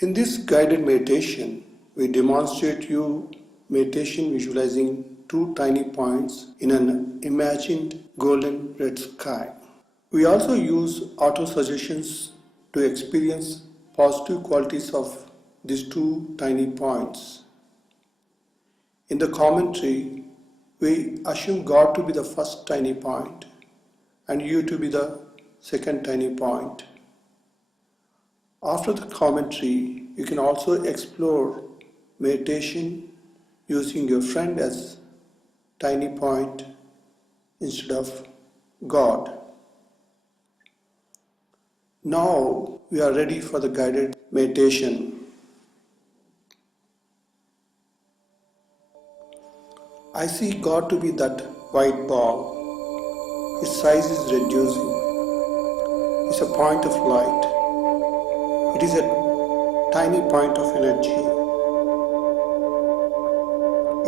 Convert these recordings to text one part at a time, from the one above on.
In this guided meditation, we demonstrate you meditation visualizing two tiny points in an imagined golden red sky. We also use auto suggestions to experience positive qualities of these two tiny points. In the commentary, we assume God to be the first tiny point and you to be the second tiny point. After the commentary, you can also explore meditation using your friend as tiny point instead of God. Now we are ready for the guided meditation. I see God to be that white ball. Its size is reducing. It's a point of light. It is a tiny point of energy.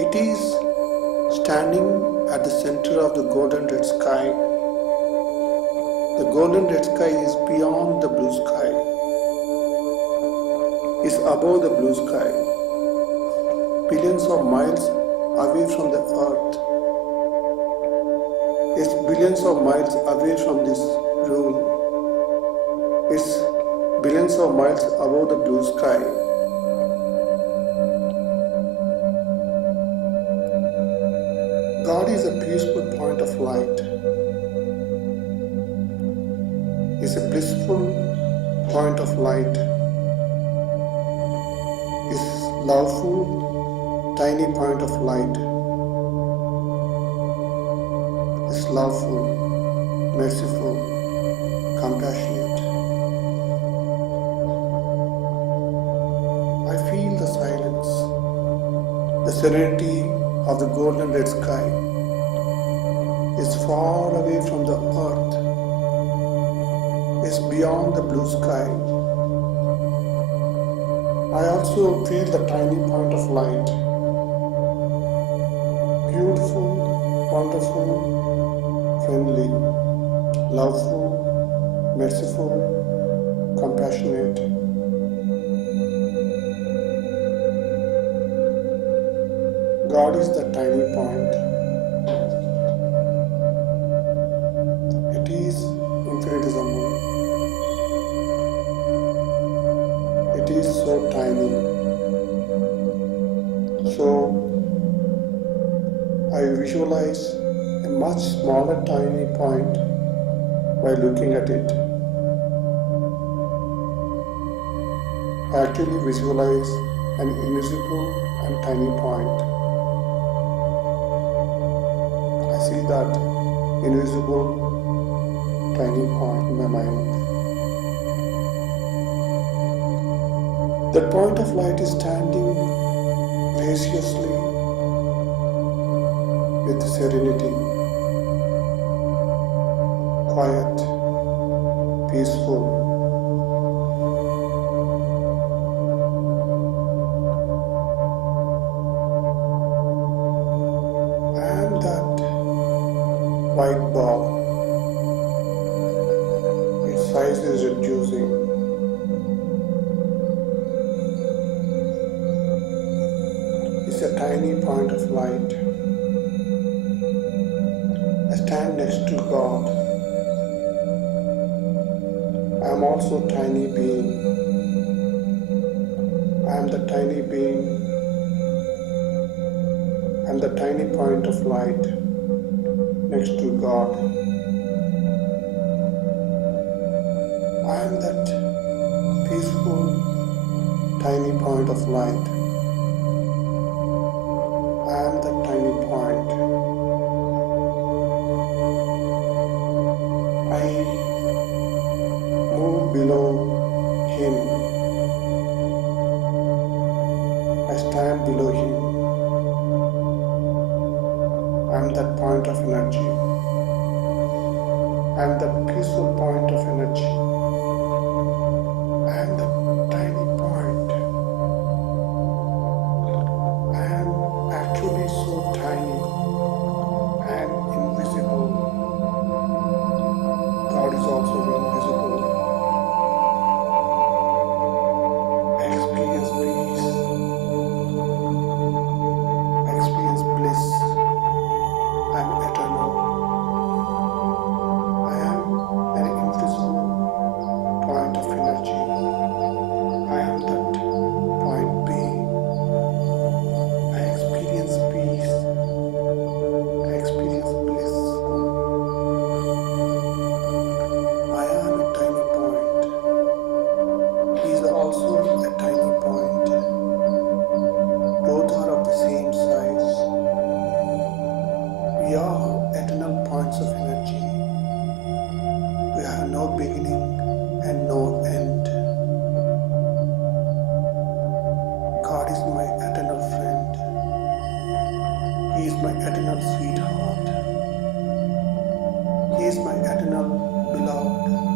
It is standing at the center of the golden red sky. The golden red sky is beyond the blue sky. It's above the blue sky, billions of miles away from the earth. It's billions of miles away from this room. It's billions of miles above the blue sky. God is a peaceful point of light. It's a blissful point of light. It's loveful, tiny point of light. It's loveful, merciful, compassionate. I feel the silence, the serenity of the golden red sky is far away from the earth. It's beyond the blue sky. I also feel the tiny point of light. Beautiful, wonderful, friendly, loveful, merciful, compassionate. God is the tiny point. It is infinitesimal. It is so tiny. So I visualize a much smaller tiny point by looking at it. I actually visualize an invisible and tiny point. I see that invisible tiny point in my mind. That point of light is standing graciously with serenity, quiet, peaceful. And that white ball, its size is reducing. It's a tiny point of light. I stand next to God. I am also a tiny being. I am the tiny being. I am the tiny point of light next to God. I am that peaceful, tiny point of light. I am that tiny point. I move below Him. I stand below Him. I am that point of energy. I am that peaceful point of energy. I am that tiny point. I am actually so tiny and invisible. God is also invisible. I also a tiny point. Both are of the same size. We are eternal points of energy. We have no beginning and no end. God is my eternal friend. He is my eternal sweetheart. He is my eternal beloved.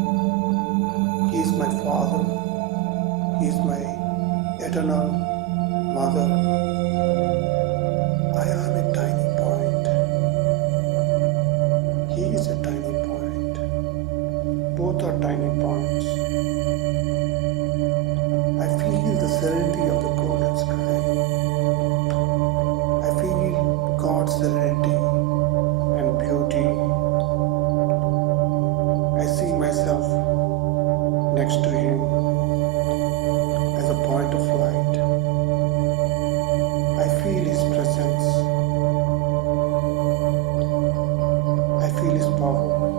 He is my father. He is my eternal mother. I am a tiny point. He is a tiny point. Both are tiny points. I feel the serenity of the golden sky. I feel God's serenity and beauty. I see myself next to Him as a point of light. I feel His presence. I feel His power.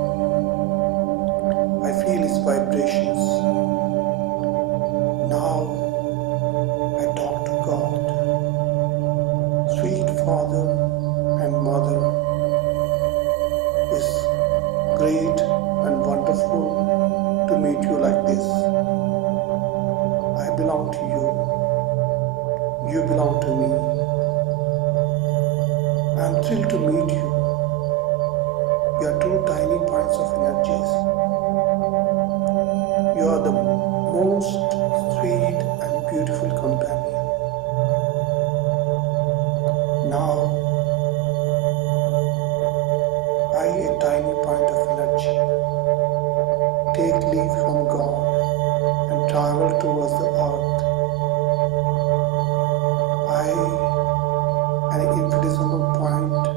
I feel His vibrations. Now I talk to God. Sweet Father and Mother is great and wonderful to meet you like this. I belong to you. You belong to me. I am thrilled to meet you. You are two tiny points of energies. You are the most sweet and beautiful companion. Now, I, a tiny point of energy, take leave from God and travel towards the earth. I, an infinitesimal point,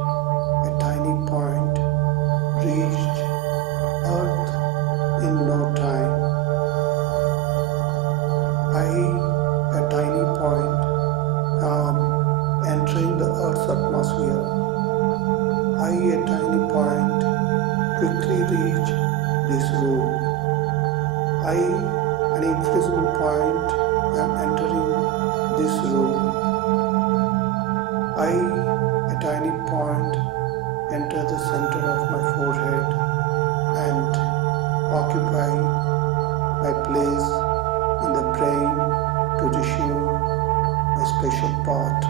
a tiny point, reached earth in no time. I, a tiny point, am entering the earth's atmosphere. I, a tiny point, quickly reach this room. I, an infinitesimal point, am entering this room. I, a tiny point, enter the center of my forehead and occupy my place in the brain to resume my special part.